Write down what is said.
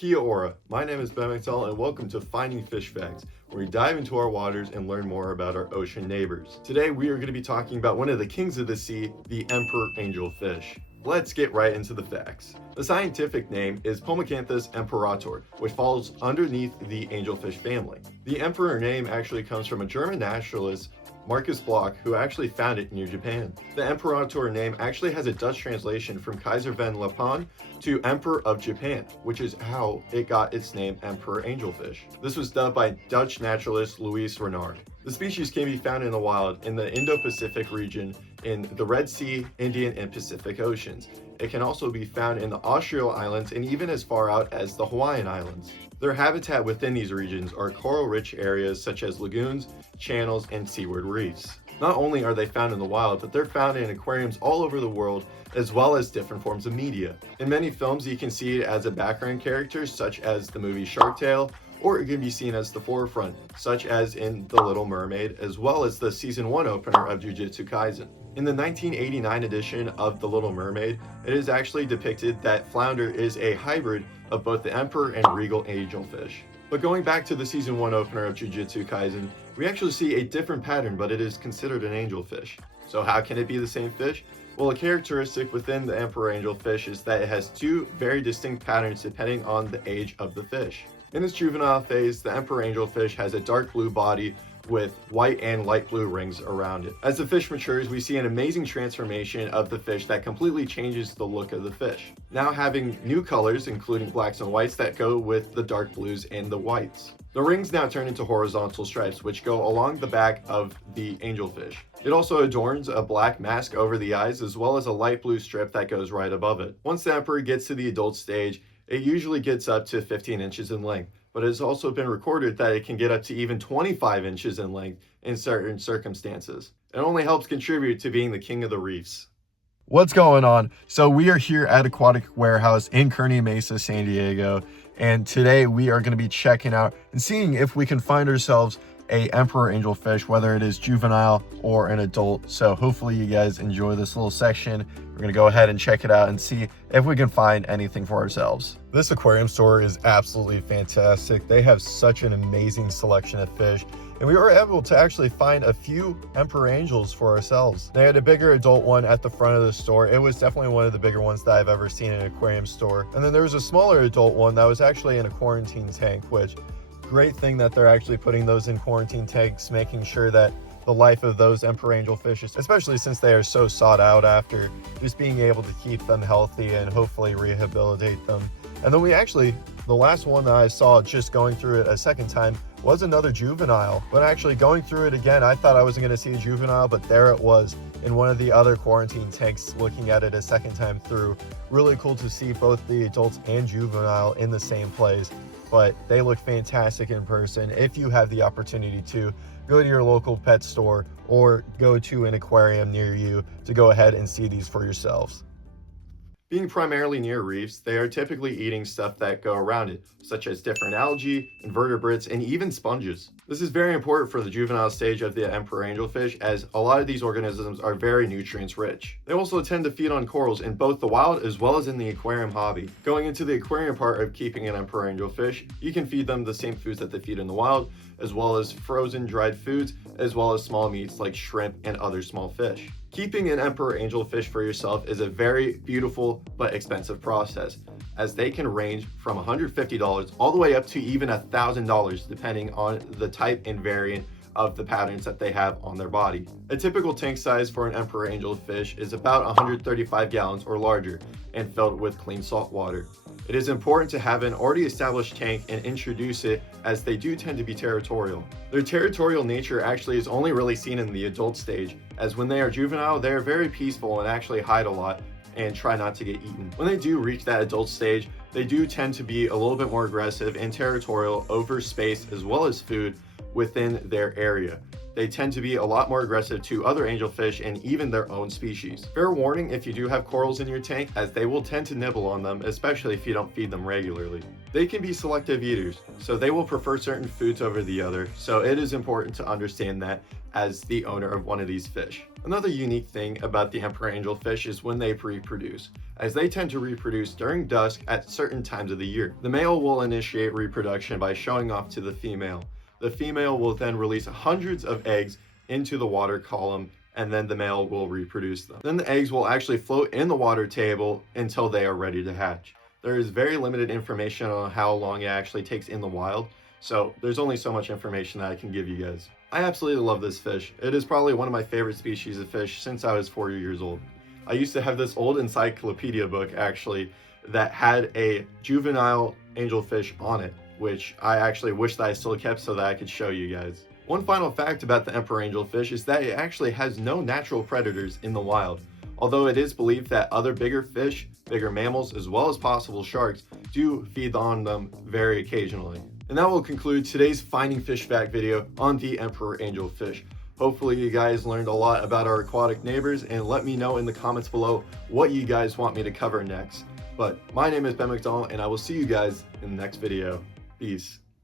Kia ora, my name is Ben McDowell and welcome to Finding Fish Facts, where we dive into our waters and learn more about our ocean neighbors. Today we are going to be talking about one of the kings of the sea, the emperor angelfish. Let's get right into the facts. The scientific name is Pomacanthus imperator, which falls underneath the angelfish family. The emperor name actually comes from a German naturalist, Marcus Bloch, who actually found it near Japan. The imperator name actually has a Dutch translation from Kaiser van Lappan to Emperor of Japan, which is how it got its name Emperor Angelfish. This was dubbed by Dutch naturalist Louis Renard. The species can be found in the wild in the Indo-Pacific region in the Red Sea, Indian, and Pacific Oceans. It can also be found in the Austral Islands and even as far out as the Hawaiian Islands. Their habitat within these regions are coral-rich areas such as lagoons, channels, and seaward reefs. Not only are they found in the wild, but they're found in aquariums all over the world, as well as different forms of media. In many films, you can see it as a background character, such as the movie Shark Tale, or it can be seen as the forefront, such as in The Little Mermaid, as well as the Season 1 opener of Jujutsu Kaisen. In the 1989 edition of The Little Mermaid, it is actually depicted that Flounder is a hybrid of both the Emperor and Regal Angelfish. But going back to the Season 1 opener of Jujutsu Kaisen, we actually see a different pattern, but it is considered an angelfish. So how can it be the same fish? Well, a characteristic within the Emperor Angelfish is that it has two very distinct patterns depending on the age of the fish. In its juvenile phase, the Emperor Angelfish has a dark blue body with white and light blue rings around it. As the fish matures, we see an amazing transformation of the fish that completely changes the look of the fish, now having new colors including blacks and whites that go with the dark blues and the whites. The rings now turn into horizontal stripes which go along the back of the angelfish. It also adorns a black mask over the eyes as well as a light blue strip that goes right above it. Once the emperor gets to the adult stage, it usually gets up to 15 inches in length, but it has also been recorded that it can get up to even 25 inches in length in certain circumstances. It only helps contribute to being the king of the reefs. What's going on? So we are here at Aquatic Warehouse in Kearny Mesa, San Diego, and today we are going to be checking out and seeing if we can find ourselves a emperor angelfish, whether it is juvenile or an adult. So hopefully you guys enjoy this little section. We're gonna go ahead and check it out and see if we can find anything for ourselves. This aquarium store is absolutely fantastic. They have such an amazing selection of fish, and we were able to actually find a few emperor angels for ourselves. They had a bigger adult one at the front of the store. It was definitely one of the bigger ones that I've ever seen in an aquarium store. And then there was a smaller adult one that was actually in a quarantine tank, which great thing that they're actually putting those in quarantine tanks, making sure that the life of those emperor angelfish, especially since they are so sought out after, just being able to keep them healthy and hopefully rehabilitate them. And then the last one that I saw just going through it a second time was another juvenile. But actually going through it again, I thought I wasn't going to see a juvenile, but there it was in one of the other quarantine tanks looking at it a second time through. Really cool to see both the adults and juvenile in the same place. But they look fantastic in person. If you have the opportunity to, go to your local pet store or go to an aquarium near you to go ahead and see these for yourselves. Being primarily near reefs, they are typically eating stuff that go around it, such as different algae, invertebrates, and even sponges. This is very important for the juvenile stage of the emperor angelfish, as a lot of these organisms are very nutrients rich. They also tend to feed on corals in both the wild as well as in the aquarium hobby. Going into the aquarium part of keeping an emperor angelfish, you can feed them the same foods that they feed in the wild, as well as frozen dried foods, as well as small meats like shrimp and other small fish. Keeping an emperor angelfish for yourself is a very beautiful but expensive process, as they can range from $150 all the way up to even $1,000 depending on the type and variant of the patterns that they have on their body. A typical tank size for an emperor angelfish is about 135 gallons or larger and filled with clean salt water. It is important to have an already established tank and introduce it, as they do tend to be territorial. Their territorial nature actually is only really seen in the adult stage, as when they are juvenile, they are very peaceful and actually hide a lot and try not to get eaten. When they do reach that adult stage, they do tend to be a little bit more aggressive and territorial over space as well as food within their area. They tend to be a lot more aggressive to other angelfish and even their own species. Fair warning if you do have corals in your tank, as they will tend to nibble on them, especially if you don't feed them regularly. They can be selective eaters, so they will prefer certain foods over the other, so it is important to understand that as the owner of one of these fish. Another unique thing about the emperor angelfish is when they reproduce, as they tend to reproduce during dusk at certain times of the year. The male will initiate reproduction by showing off to the female. The female will then release hundreds of eggs into the water column, and then the male will reproduce them. Then the eggs will actually float in the water table until they are ready to hatch. There is very limited information on how long it actually takes in the wild, so there's only so much information that I can give you guys. I absolutely love this fish. It is probably one of my favorite species of fish since I was 4 years old. I used to have this old encyclopedia book actually that had a juvenile angelfish on it, which I actually wish that I still kept so that I could show you guys. One final fact about the emperor angelfish is that it actually has no natural predators in the wild, although it is believed that other bigger fish, bigger mammals, as well as possible sharks do feed on them very occasionally. And that will conclude today's Finding Fish Fact video on the emperor angelfish. Hopefully you guys learned a lot about our aquatic neighbors, and let me know in the comments below what you guys want me to cover next. But my name is Ben McDonald, and I will see you guys in the next video. Peace.